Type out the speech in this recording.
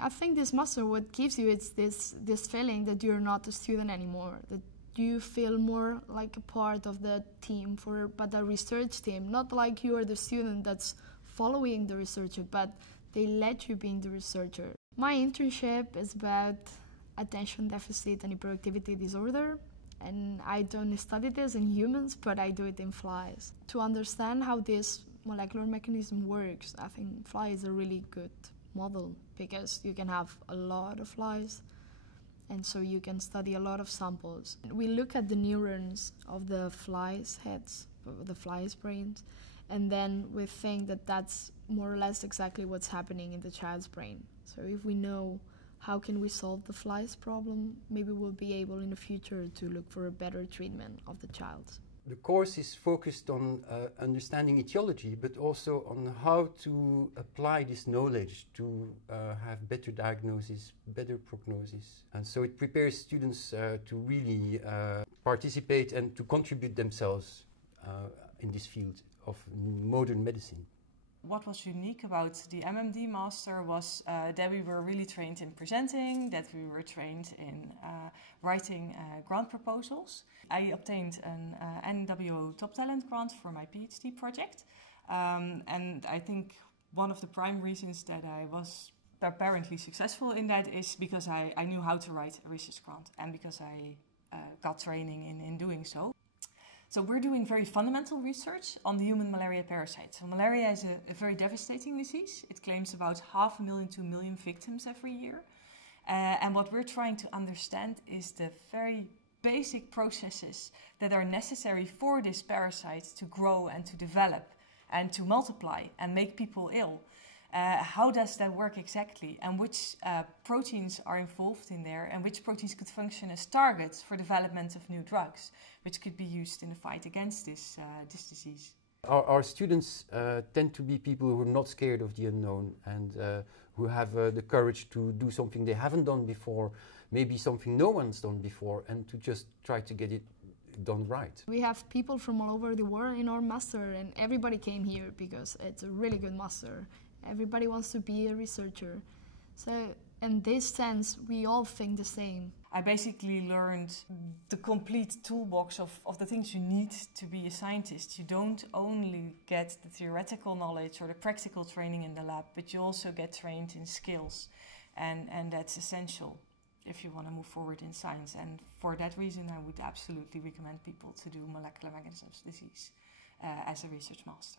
I think this master, what gives you, it's this feeling that you're not a student anymore, that you feel more like a part of the team, but the research team, not like you are the student that's following the researcher, but they let you be the researcher. My internship is about attention deficit and hyperactivity disorder, and I don't study this in humans, but I do it in flies. To understand how this molecular mechanism works, I think fly is a really good model, because you can have a lot of flies, and so you can study a lot of samples. We look at the neurons of the flies' heads, the flies' brains, and then we think that that's more or less exactly what's happening in the child's brain. So if we know how can we solve the flies problem, maybe we'll be able in the future to look for a better treatment of the child. The course is focused on understanding etiology, but also on how to apply this knowledge to have better diagnosis, better prognosis. And so it prepares students to really participate and to contribute themselves in this field of modern medicine. What was unique about the MMD master was that we were really trained in presenting, that we were trained in writing grant proposals. I obtained an NWO Top Talent grant for my PhD project, and I think one of the prime reasons that I was apparently successful in that is because I knew how to write a research grant, and because I got training in doing so. So we're doing very fundamental research on the human malaria parasite. So malaria is a very devastating disease. It claims about 500,000 to 1 million victims every year. And what we're trying to understand is the very basic processes that are necessary for this parasite to grow and to develop and to multiply and make people ill. How does that work exactly, and which proteins are involved in there, and which proteins could function as targets for development of new drugs, which could be used in the fight against this disease. Our students tend to be people who are not scared of the unknown, and who have the courage to do something they haven't done before, maybe something no one's done before, and to just try to get it done right. We have people from all over the world in our master, and everybody came here because it's a really good master. Everybody wants to be a researcher. So in this sense, we all think the same. I basically learned the complete toolbox of the things you need to be a scientist. You don't only get the theoretical knowledge or the practical training in the lab, but you also get trained in skills. And that's essential if you want to move forward in science. And for that reason, I would absolutely recommend people to do molecular mechanisms disease as a research master.